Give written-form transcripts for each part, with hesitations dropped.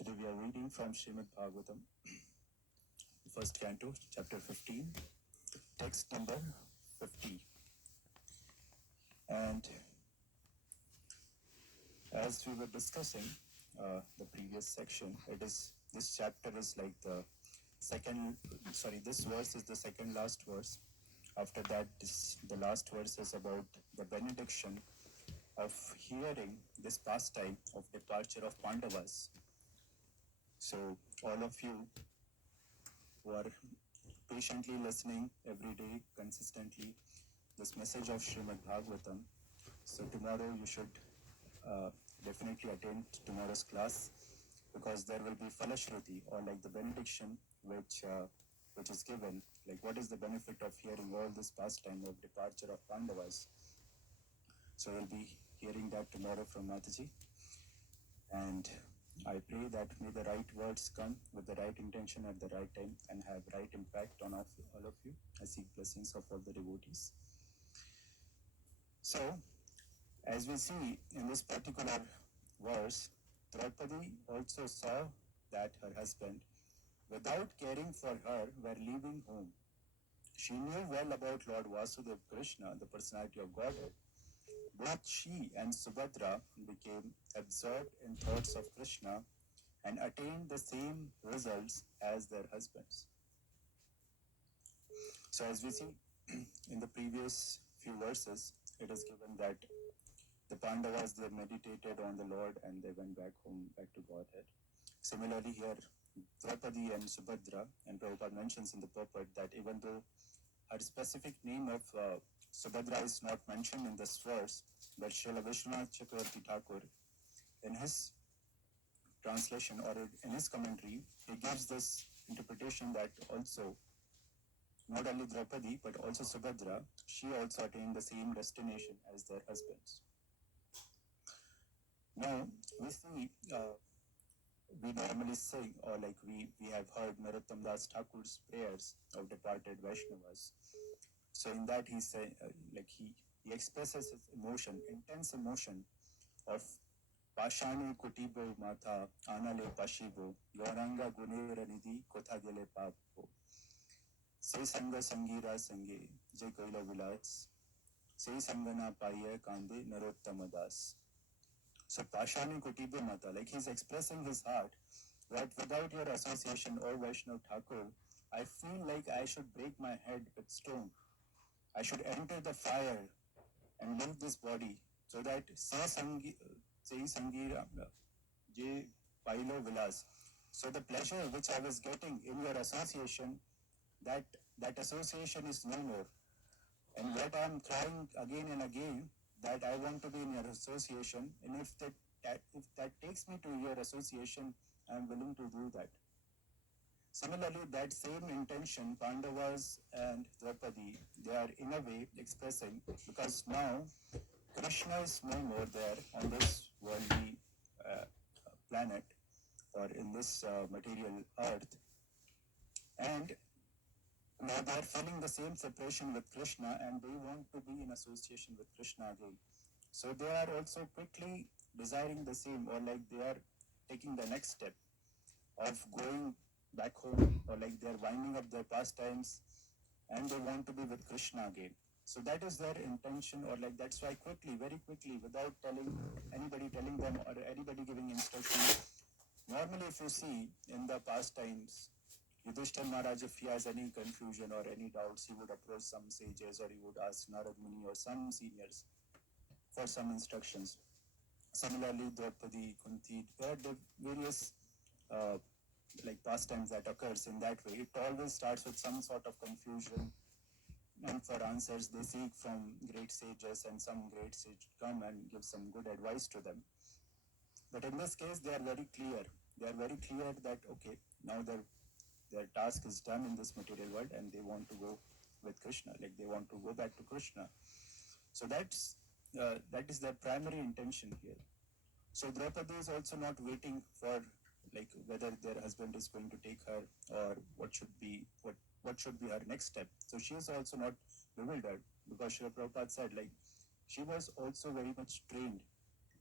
Today we are reading from Srimad Bhagwatam, first canto, chapter 15, text number 50. And as we were discussing the previous section, this chapter is like this verse is the second last verse. After that, the last verse is about the benediction of hearing this pastime of departure of Pandavas. So all of you who are patiently listening every day, consistently, this message of Srimad Bhagwatam. So tomorrow you should definitely attend tomorrow's class, because there will be Falashruti, or like the benediction which is given, like what is the benefit of hearing all this pastime of departure of Pandavas. So we'll be hearing that tomorrow from Mataji. And I pray that may the right words come with the right intention at the right time and have right impact on all of you. I seek blessings of all the devotees. So, as we see in this particular verse, Draupadi also saw that her husband, without caring for her, were leaving home. She knew well about Lord Vasudeva Krishna, the personality of Godhead. Both she and Subhadra became absorbed in thoughts of Krishna and attained the same results as their husbands. So as we see in the previous few verses, it is given that the Pandavas, they meditated on the Lord and they went back home, back to Godhead. Similarly here, Draupadi and Subhadra, and Prabhupada mentions in the purport that even though her specific name of Subhadra is not mentioned in this verse, but Srila Vishwanath Chakravarti Thakur, in his translation or in his commentary, he gives this interpretation that also not only Draupadi but also Subhadra, she also attained the same destination as their husbands. Now, we see, we normally sing, or like we have heard Narottam Das Thakur's prayers of departed Vaishnavas. So in that he say, he expresses his emotion, intense emotion of Pashane Kutibo Mata, Anale Pashibo, Yoranga Gunera Nidhi, Kotha Gele Papo. Say Sanga Sangira Sange, Jai Kaila Vilas, Say Sangana Paya Kande Narottama Das. So Pashani Kutibe Mata, like he's expressing his heart that without your association, O Vaishnav Thakur, I feel like I should break my head with stone. I should enter the fire and leave this body, so that Sai Sangira J Pailo Vilas. So the pleasure which I was getting in your association, that association is no more. And what I am crying again and again, that I want to be in your association, and if that takes me to your association, I am willing to do that. Similarly, that same intention, Pandavas and Draupadi, they are in a way expressing, because now Krishna is no more there on this worldly planet or in this material earth, and now they are feeling the same separation with Krishna and they want to be in association with Krishna again. So they are also quickly desiring the same, or like they are taking the next step of going back home, or like they are winding up their pastimes and they want to be with Krishna again. So that is their intention, or like that's why quickly, very quickly, without telling them or anybody giving instructions. Normally, if you see in the past times, Yudhishthira Maharaj, if he has any confusion or any doubts, he would approach some sages or he would ask Narad Muni or some seniors for some instructions. Similarly, Draupadi, Kunti, there are various like pastimes that occurs in that way. It always starts with some sort of confusion, and for answers they seek from great sages, and some great sage come and give some good advice to them. But in this case, they are very clear. They are very clear that okay, now their task is done in this material world and they want to go with Krishna, like they want to go back to Krishna. So that is their primary intention here. So Draupadi is also not waiting for like whether their husband is going to take her or what should be her next step. So she is also not bewildered, because Srila Prabhupada said like she was also very much trained.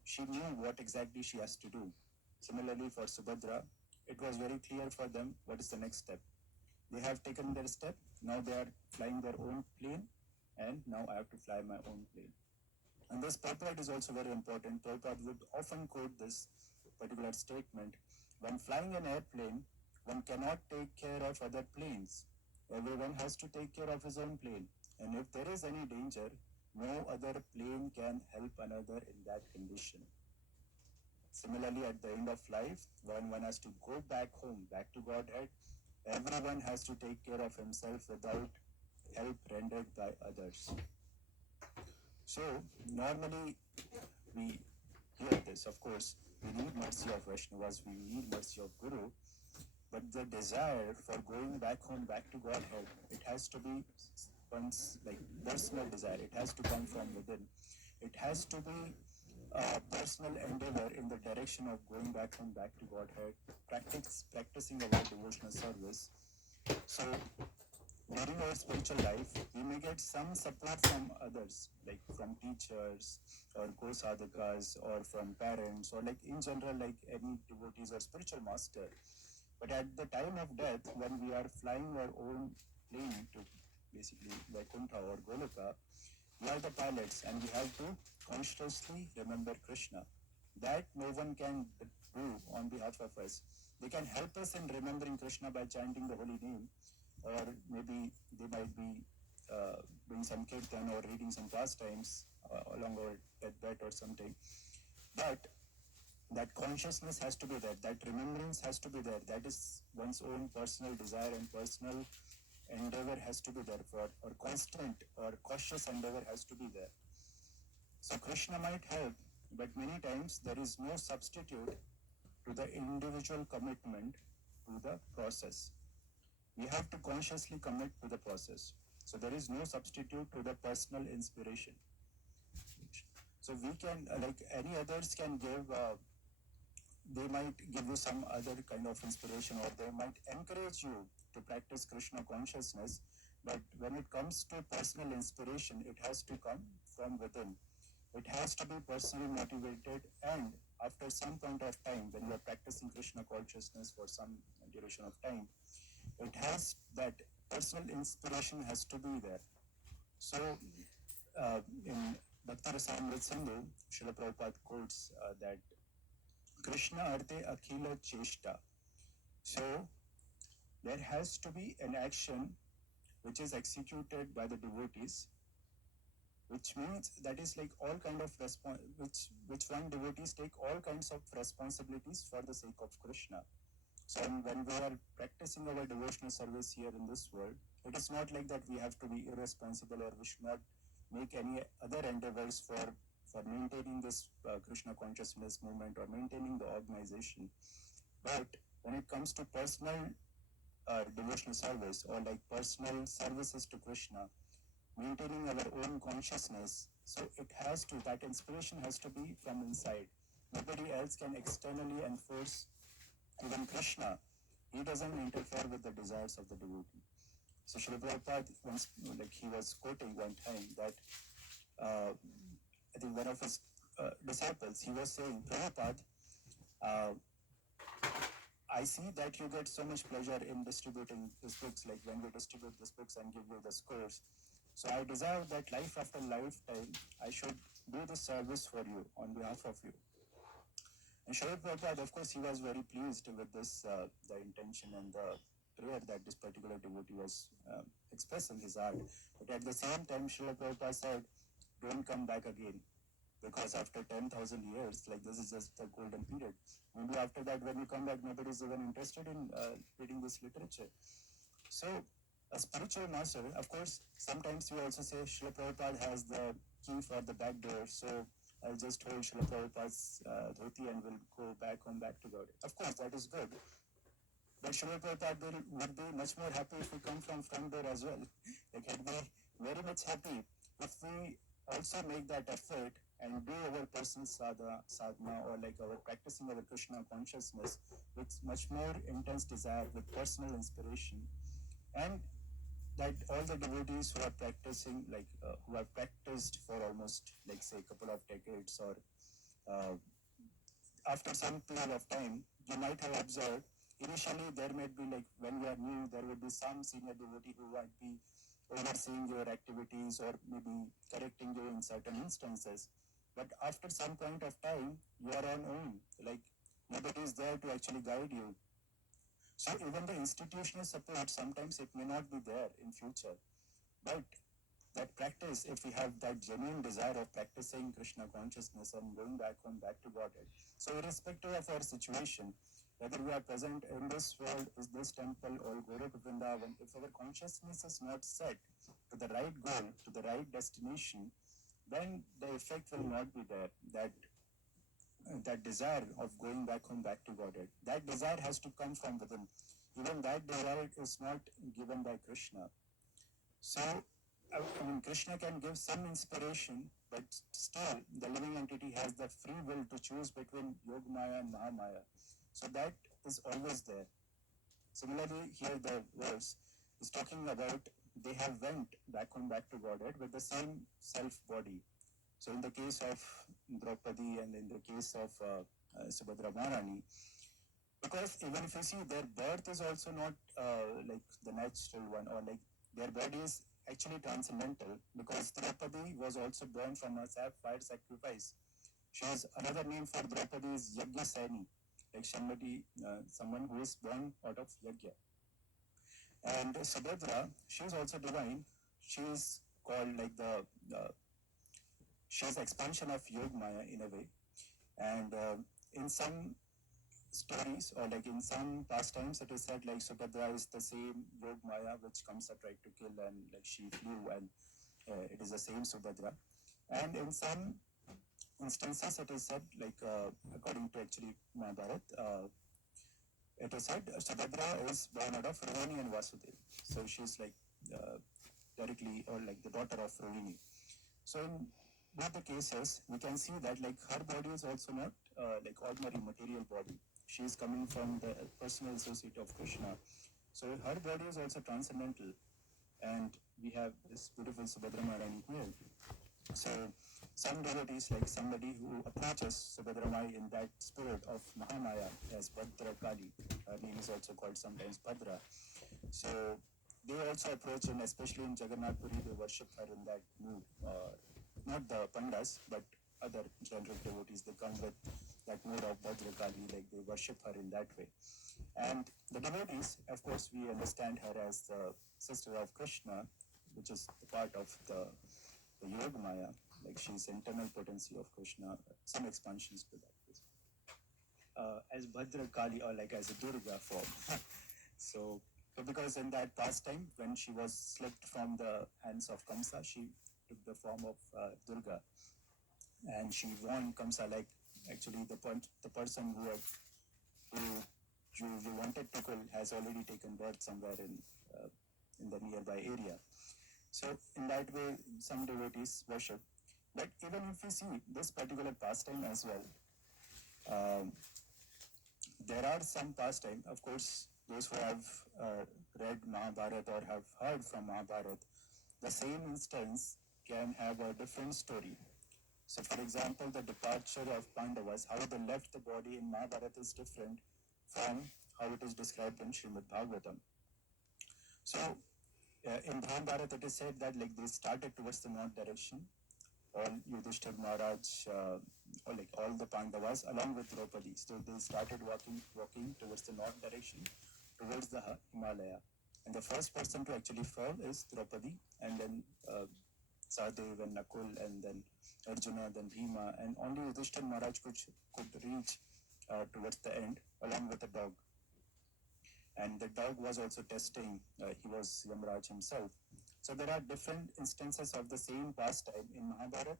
She knew what exactly she has to do. Similarly, for Subhadra, it was very clear for them what is the next step. They have taken their step, now they are flying their own plane, and now I have to fly my own plane. And this Prabhupada is also very important. Prabhupada would often quote this particular statement. When flying an airplane, one cannot take care of other planes. Everyone has to take care of his own plane. And if there is any danger, no other plane can help another in that condition. Similarly, at the end of life, when one has to go back home, back to Godhead, everyone has to take care of himself without help rendered by others. So, normally we hear this, of course, we need mercy of Vaishnavas, we need mercy of Guru, but the desire for going back home, back to Godhead, it has to be one's like personal desire. It has to come from within. It has to be a personal endeavor in the direction of going back home, back to Godhead, practicing our devotional service. So during our spiritual life, we may get some support from others, like from teachers or go-sadhakas or from parents or like in general, like any devotees or spiritual master. But at the time of death, when we are flying our own plane to basically Vaikuntha or Goloka, we are the pilots and we have to consciously remember Krishna. That no one can do on behalf of us. They can help us in remembering Krishna by chanting the holy name, or maybe they might be doing some kirtan or reading some pastimes along our deathbed or something. But that consciousness has to be there, that remembrance has to be there. That is one's own personal desire and personal endeavor has to be there for, or constant or cautious endeavor has to be there. So Krishna might help, but many times there is no substitute to the individual commitment to the process. We have to consciously commit to the process. So there is no substitute to the personal inspiration. So we can, like any others can give, they might give you some other kind of inspiration, or they might encourage you to practice Krishna consciousness. But when it comes to personal inspiration, it has to come from within. It has to be personally motivated, and after some point of time, when you are practicing Krishna consciousness for some duration of time, it has that personal inspiration has to be there. So, in Bhakti Rasamrita Sindhu, Srila Prabhupada quotes that Krishna Arte Akhila Cheshta. So, there has to be an action which is executed by the devotees, which means that is like all kind of which one devotees take all kinds of responsibilities for the sake of Krishna. So when we are practicing our devotional service here in this world, it is not like that we have to be irresponsible or we should not make any other endeavors for maintaining this Krishna consciousness movement or maintaining the organization. But when it comes to personal devotional service or like personal services to Krishna, maintaining our own consciousness, so it has to, that inspiration has to be from inside. Nobody else can externally enforce. Even Krishna, he doesn't interfere with the desires of the devotee. So Srila Prabhupada once, like he was quoting one time that I think one of his disciples, he was saying, Prabhupada, uh, I see that you get so much pleasure in distributing these books, like when we distribute these books and give you the scores. So I desire that life after lifetime, I should do the service for you on behalf of you. And Srila Prabhupada, of course, he was very pleased with this, the intention and the prayer that this particular devotee was expressing his heart. But at the same time, Srila Prabhupada said, don't come back again. Because after 10,000 years, like this is just the golden period. Maybe after that, when you come back, nobody is even interested in reading this literature. So, a spiritual master, of course, sometimes we also say Srila Prabhupada has the key for the back door. So, I'll just hold Srila Prabhupada's dhoti and we'll go back home, back to God. Of course, that is good. But Srila Prabhupada would be much more happy if we come from front door as well. Like, he'd be very much happy if we also make that effort and do our personal sadhana or like our practicing our Krishna consciousness with much more intense desire, with personal inspiration. And that all the devotees who are practicing, like who have practiced for almost, like say, a couple of decades or after some period of time, you might have observed, initially there might be like, when you are new, there would be some senior devotee who might be overseeing your activities or maybe correcting you in certain instances. But after some point of time, you are on own. Like, nobody is there to actually guide you. So even the institutional support, sometimes it may not be there in future. But that practice, if we have that genuine desire of practicing Krishna consciousness and going back home, back to Godhead, so irrespective of our situation, whether we are present in this world, is this temple, or go to Vrindavan, if our consciousness is not set to the right goal, to the right destination, then the effect will not be there. That desire of going back home, back to Godhead, that desire has to come from within. Even that desire is not given by Krishna. So, I mean, Krishna can give some inspiration, but still, the living entity has the free will to choose between Yogamaya and Mahamaya. So that is always there. Similarly, here the verse is talking about they have went back home, back to Godhead with the same self body. So in the case of Draupadi and in the case of Subhadra Maharani, because even if you see, their birth is also not like the natural one, or like their body is actually transcendental, because Draupadi was also born from a fire sacrifice. She has another name for Draupadi is Yajna Saini, like someone who is born out of Yajna. And Subhadra, she is also divine. She is called like she is expansion of Yog Maya in a way. And in some stories, or like in some pastimes, it is said like Subhadra is the same Yog Maya which Kamsa tried to kill, and like she flew, and it is the same Subhadra. And in some instances, it is said like according to actually Mahabharat, it is said Subhadra is born out of Rohini and Vasudev. So she is like directly, or like the daughter of Rohini. So in both the cases, we can see that like her body is also not like ordinary material body. She is coming from the personal associate of Krishna. So her body is also transcendental. And we have this beautiful Subhadra Maharani here. So some devotees, like somebody who approaches Subhadra Mai in that spirit of Mahamaya as Bhadra Kali, her name is also called sometimes Bhadra. So they also approach, and especially in Jagannath Puri, they worship her in that mood. Not the Pandas, but other general devotees, they come with that mood of Bhadrakali, like they worship her in that way. And the devotees, of course, we understand her as the sister of Krishna, which is the part of the Yoga Maya, like she's internal potency of Krishna, some expansions to that. As Bhadrakali, or like as a Durga form. So because in that pastime, when she was slipped from the hands of Kamsa, she took the form of Durga, and she warned Kamsa, like actually the person who you wanted to kill has already taken birth somewhere in the nearby area. So in that way, some devotees worship. But even if we see this particular pastime as well, um, there are some pastime, of course, those who have read Mahabharata or have heard from Mahabharata, the same instance can have a different story. So, for example, the departure of Pandavas, how they left the body in Mahabharata is different from how it is described in Srimad Bhagwatam. So, in Mahabharata, it is said that like they started towards the north direction, all Yudhishthir Maharaj, or like all the Pandavas, along with Draupadi. So they started walking towards the north direction, towards the Himalaya. And the first person to actually fall is Draupadi, and then Sahadev and Nakul, and then Arjuna, then Bhima, and only Yudhishthir Maharaj could reach towards the end, along with a dog. And the dog was also testing, he was Yamraj himself. So there are different instances of the same pastime in Mahabharata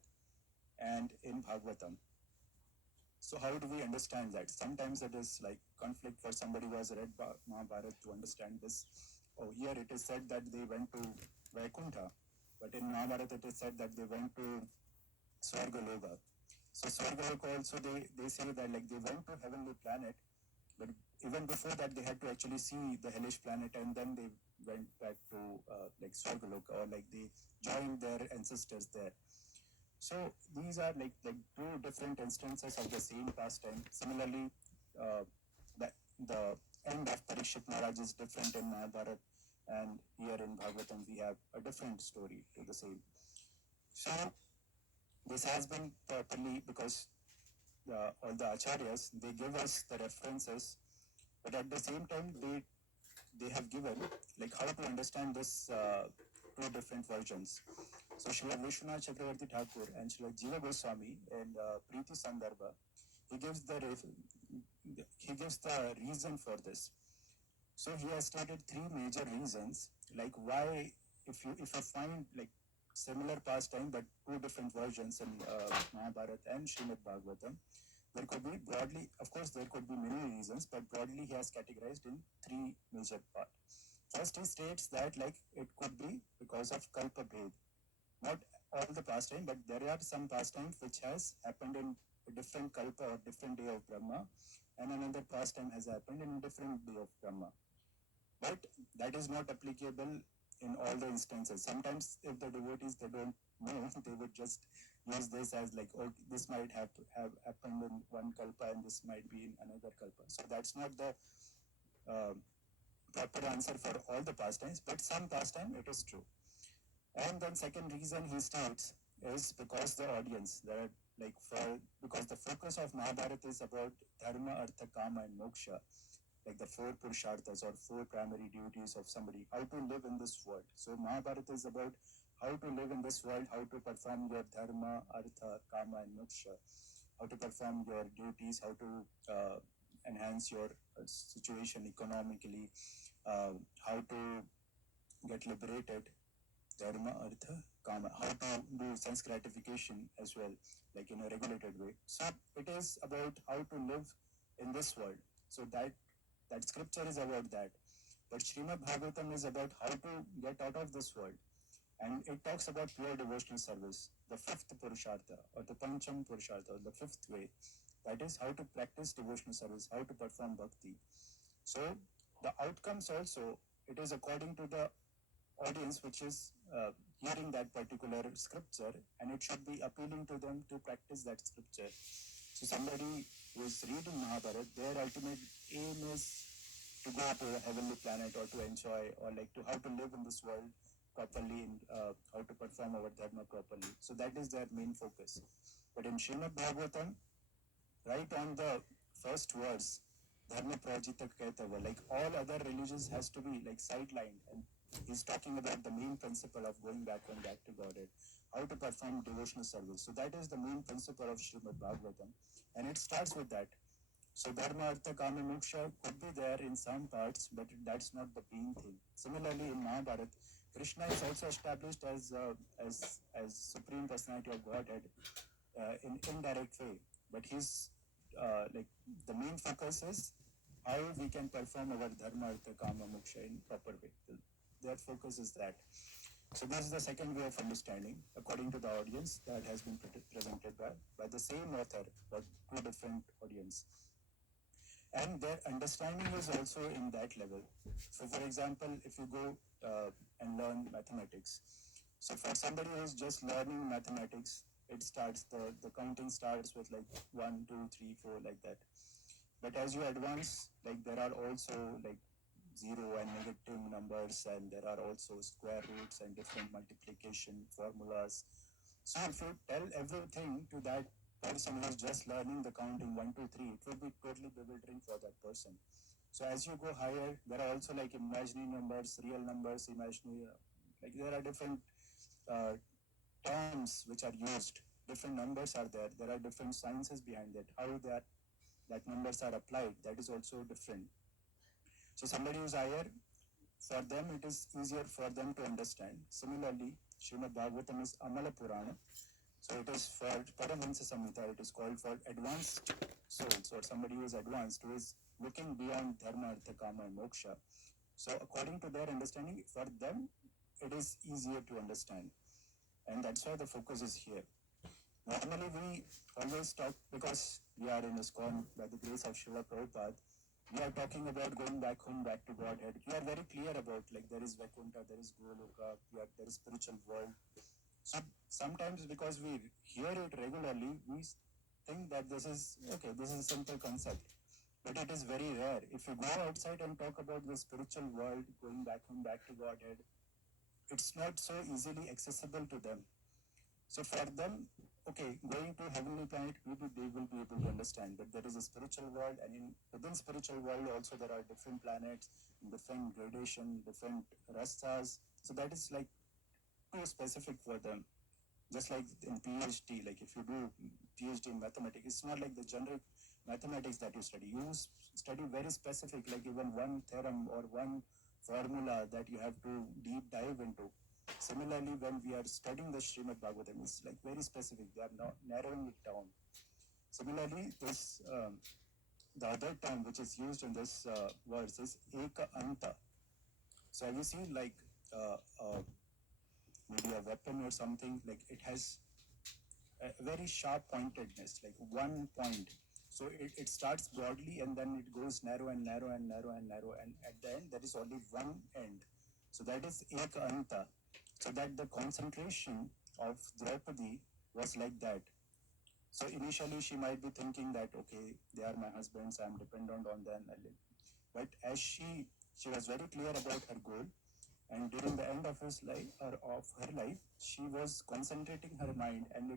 and in Bhagavatam. So how do we understand that? Sometimes it is like conflict for somebody who has read Mahabharata to understand this. Oh, here it is said that they went to Vaikuntha, but in Mahabharata it is said that they went to Swargaloka. So Swargaloka also they say that like they went to heavenly planet, but even before that they had to actually see the hellish planet, and then they went back to like Swargaloka, or like they joined their ancestors there. So these are like two different instances of the same pastime. Similarly, uh, the end of Parikshit Maharaj is different in Mahabharata, and here in Bhagavatam we have a different story to the same. So this has been properly because all the acharyas, they give us the references, but at the same time they have given like how to understand this two different versions. So Srila Vishwanath Chakravarti Thakur and Srila Jiva Goswami and Preeti Sandarbha, he gives the he gives the reason for this. So he has stated three major reasons, like why if you find like similar pastime but two different versions in Mahabharata and Srimad Bhagwatam, there could be broadly, of course, there could be many reasons, but broadly he has categorized in three major parts. First, he states that like it could be because of kalpa bhed, not all the pastime, but there are some pastimes which has happened in a different kalpa or different day of Brahma, and another pastime has happened in a different day of Brahma. But that is not applicable in all the instances. Sometimes if the devotees they don't know, they would just use this as like, oh, this might have happened in one kalpa and this might be in another kalpa. So that's not the uh, proper answer for all the pastimes, but some pastime it is true. And then second reason he states is because the audience, there are like for because the focus of Mahabharata is about dharma, artha, kama, and moksha, like the four purusharthas or four primary duties of somebody, how to live in this world. So Mahabharata is about how to live in this world, how to perform your dharma, artha, kama, and moksha, how to perform your duties, how to enhance your situation economically, how to get liberated, dharma, artha, kama, how to do sense gratification as well, like in a regulated way. So it is about how to live in this world. So that scripture is about that. But Srimad Bhagavatam is about how to get out of this world. And it talks about pure devotional service, the fifth Purushartha or the Pancham Purushartha, or the fifth way. That is how to practice devotional service, how to perform bhakti. So the outcomes also, it is according to the audience which is hearing that particular scripture, and it should be appealing to them to practice that scripture. So somebody who is reading Mahabharata, their ultimate aim is to go to a heavenly planet or to enjoy or like to how to live in this world properly and how to perform our dharma properly. So that is their main focus. But in Srimad Bhagavatam, right on the first verse, dharma prajita kaitava, like all other religions has to be like sidelined, and he's talking about the main principle of going back and back to Godhead, how to perform devotional service. So that is the main principle of Srimad Bhagavatam, and it starts with that. So dharma, artha, kama, moksha could be there in some parts, but that's not the main thing. Similarly, in Mahabharata, Krishna is also established as supreme personality of Godhead in indirect way, but his like the main focus is how we can perform our dharma, artha, kama, moksha in proper way. Their focus is that. So this is the second way of understanding, according to the audience that has been presented by the same author, but two different audience. And their understanding is also in that level. So for example, if you go and learn mathematics, so for somebody who is just learning mathematics, it starts, the counting starts with like 1, 2, 3, 4, like that. But as you advance, like there are also like zero and negative numbers, and there are also square roots and different multiplication formulas. So if you tell everything to that person who is just learning the counting 1, 2, 3, it will be totally bewildering for that person. So as you go higher, there are also like imaginary numbers, real numbers, imaginary, like there are different uh, terms which are used. Different numbers are there. There are different sciences behind that. How that numbers are applied, that is also different. So somebody who's higher, for them it is easier for them to understand. Similarly, Srimad Bhagavatam is Amala Purana. So it is for Paramahansa Samhita, it is called for advanced souls or somebody who is advanced, who is looking beyond dharma, artha, kama, and moksha. So according to their understanding, for them, it is easier to understand. And that's why the focus is here. Normally we always talk, because we are in ISKCON by the grace of Srila Prabhupada, we are talking about going back home, back to Godhead. We are very clear about like there is Vaikuntha, there is Goloka, there is spiritual world. So sometimes because we hear it regularly, we think that this is okay, this is a simple concept. But it is very rare. If you go outside and talk about the spiritual world, going back home, back to Godhead, it's not so easily accessible to them. So for them, okay, going to heavenly planet, maybe they will be able to understand. But there is a spiritual world, and within spiritual world also there are different planets, different gradation, different rastas. So that is like too specific for them. Just like in PhD, like if you do PhD in mathematics, it's not like the generic mathematics that you study. You study very specific, like even one theorem or one formula that you have to deep dive into. Similarly, when we are studying the Srimad Bhagwatam, it's like very specific. They are not narrowing it down. Similarly, this the other term which is used in this verse is Eka Anta. So have you seen like maybe a weapon or something, like it has a very sharp pointedness, like one point. So it starts broadly and then it goes narrow and narrow and narrow and narrow, and at the end there is only one end. So that is Ek Anta. So that the concentration of Draupadi was like that. So initially she might be thinking that okay, they are my husbands, I'm dependent on them. But as she was very clear about her goal, and during the end of his life or of her life, she was concentrating her mind, and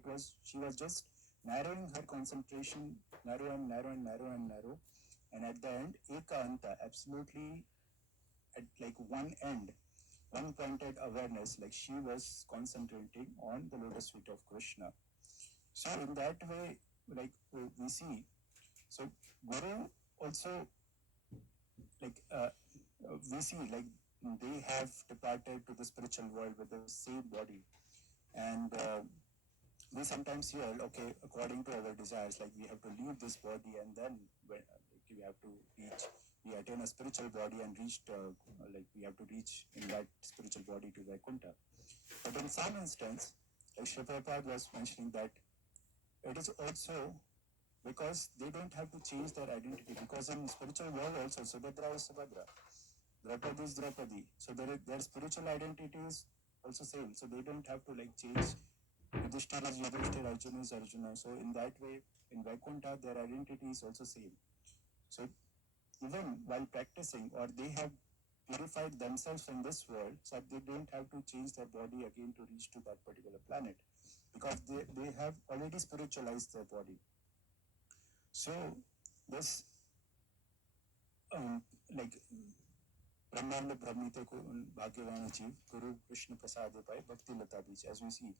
she was just narrowing her concentration, narrow and narrow and narrow and narrow, and at the end, Eka Anta, absolutely at like one end, one pointed awareness, like she was concentrating on the lotus feet of Krishna. So in that way, like we see, so Guru also like we see like they have departed to the spiritual world with the same body, and we sometimes hear okay, according to our desires, like we have to leave this body and then like, we have to reach, we attain a spiritual body and reach like we have to reach in that spiritual body to Vaikuntha. But in some instance, like Sri Prabhupada was mentioning that it is also because they don't have to change their identity, because in spiritual world also Subhadra is Subhadra, Draupadi is Draupadi. So their spiritual identity is also same. So they don't have to like change. Yudhishthira is Yudhishthira, Arjuna is Arjuna. So in that way, in Vaikuntha, their identity is also same. So even while practicing, or they have purified themselves in this world, so they don't have to change their body again to reach to that particular planet, because they have already spiritualized their body. So this like Brahmanda Brahmite Bhagavana Jeev, Guru Krishna Prasad Pai, Bhakti Lata Beach, as we see.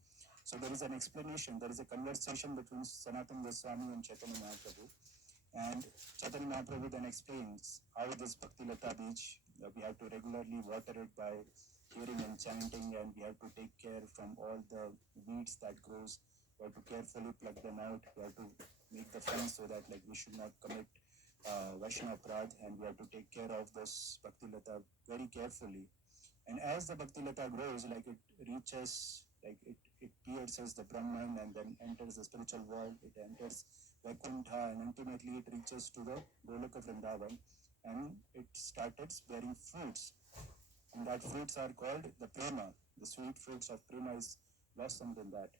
So there is an explanation, there is a conversation between Sanatana Goswami and Chaitanya Mahaprabhu. And Chaitanya Mahaprabhu then explains how this Bhakti Lata Beach, we have to regularly water it by hearing and chanting, and we have to take care from all the weeds that grows. We have to carefully pluck them out. We have to make the fence so that like we should not commit Vaishnava Prad, and we have to take care of this Bhakti Lata very carefully. And as the Bhakti Lata grows, like it reaches, like it pierces the Brahman and then enters the spiritual world, it enters Vaikuntha, and ultimately it reaches to the Goloka Vrindavan, and it started bearing fruits. And that fruits are called the Prema. The sweet fruits of Prema is blossomed in that.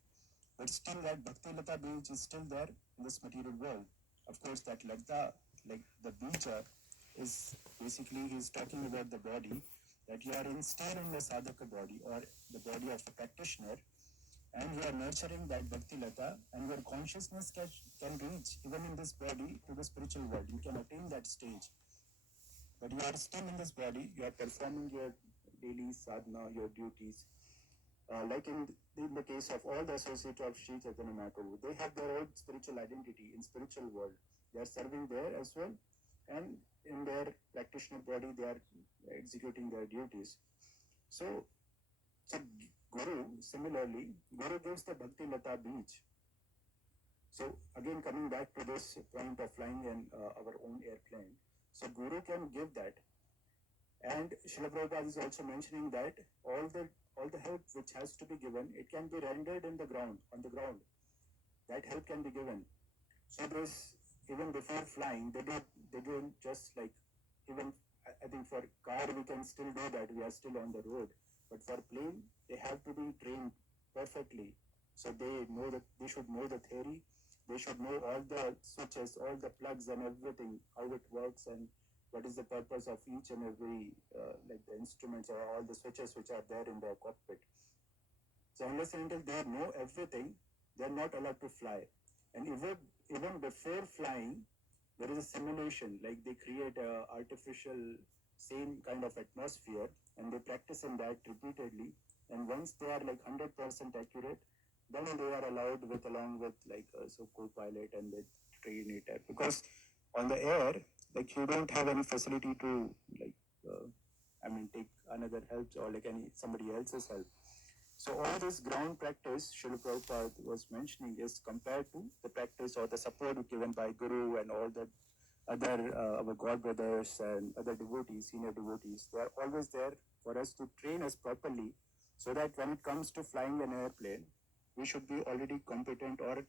But still that Bhakti Lata beach is still there in this material world. Of course, that Lata, like the bija, is basically he's talking about the body, that you are still in the sadhaka body or the body of a practitioner, and you are nurturing that Bhakti Lata, and your consciousness can reach even in this body to the spiritual world. You can attain that stage. But you are still in this body, you are performing your daily sadhana, your duties. Like in the case of all the associates of Sri Chaitanya Mahaprabhu, they have their own spiritual identity in spiritual world. They are serving there as well, and in their practitioner body, they are executing their duties. So, so Guru, similarly, Guru gives the Bhakti Lata beach. So again, coming back to this point of flying in our own airplane, so Guru can give that. And Srila Prabhupada is also mentioning that all the help which has to be given, it can be rendered in the ground, on the ground. That help can be given. So this, even before flying, they don't just like, even I think for car we can still do that, we are still on the road. But for plane, they have to be trained perfectly. So they should know the theory. They should know all the switches, all the plugs, and everything, how it works, and what is the purpose of each and every like the instruments or all the switches which are there in their cockpit. So unless and until they know everything, they're not allowed to fly. And even before flying, there is a simulation, like they create a artificial same kind of atmosphere, and they practice in that repeatedly. And once they are like 100% accurate, then they are allowed with along with like so co-pilot, and they train it because on the air, like you don't have any facility to like take another help or like any somebody else's help. So all this ground practice Srila Prabhupada was mentioning is compared to the practice or the support given by Guru and all the other our God brothers and other devotees, senior devotees. They are always there for us to train us properly, so that when it comes to flying an airplane, we should be already competent, or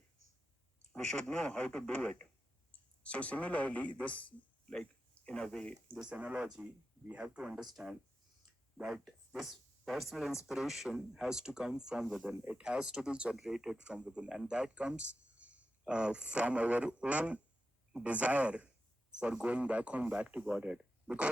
we should know how to do it. So similarly, this like in a way, this analogy we have to understand that this personal inspiration has to come from within. It has to be generated from within, and that comes from our own desire for going back home, back to Godhead. Because